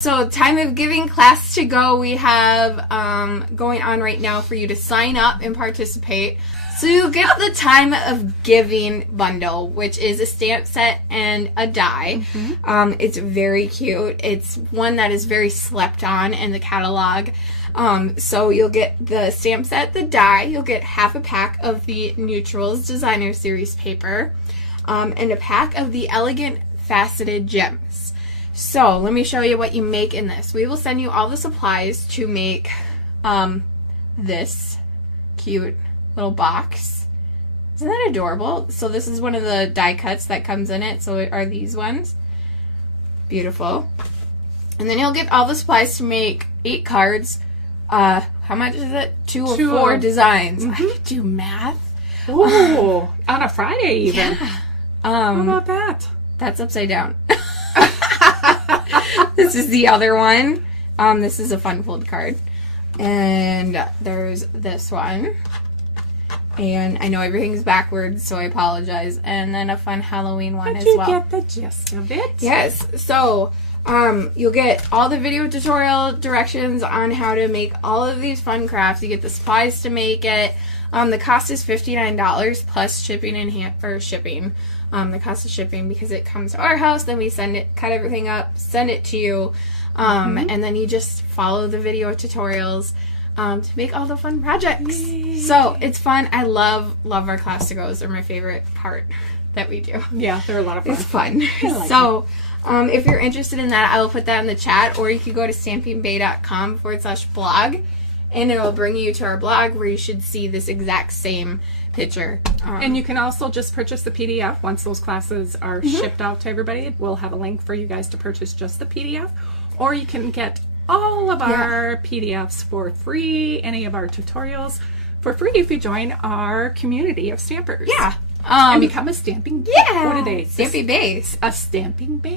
So time of giving class to go we have going on right now for you to sign up and participate. So you get the time of giving bundle, which is a stamp set and a die. It's very cute. It's one that is very slept on in the catalog. So you'll get the stamp set, the die. You'll get half a pack of the Neutrals Designer Series paper and a pack of the Elegant Faceted Gems. So let me show you what you make in this. We will send you all the supplies to make this cute little box. Isn't that adorable? So this is one of the die cuts that comes in it. So it are these ones. Beautiful. And then you'll get all the supplies to make 8 cards. How much is it? 2 or 4 designs. I could do math. Oh, on a Friday even. Yeah. How about that? That's upside down. This is the other one. This is a fun fold card. And there's this one. And I know everything's backwards, so I apologize. And then a fun Halloween one as well. Did you get the gist of it? Yes. So you'll get all the video tutorial directions on how to make all of these fun crafts. You get the supplies to make it. The cost is $59 plus shipping and shipping. The cost of shipping because it comes to our house, then we send it, cut everything up, send it to you, and then you just follow the video tutorials to make all the fun projects. Yay. So it's fun. I love our class to goes. They're my favorite part that we do. Yeah, they're a lot of fun. It's fun. So if you're interested in that, I will put that in the chat, or you could go to stampingbay.com/blog. And it will bring you to our blog where you should see this exact same picture. And you can also just purchase the PDF once those classes are shipped out to everybody. We'll have a link for you guys to purchase just the PDF. Or you can get all of our PDFs for free, any of our tutorials for free if you join our community of stampers. Yeah. And become a stamping Yeah. What are they? Stamping Bays. A stamping base.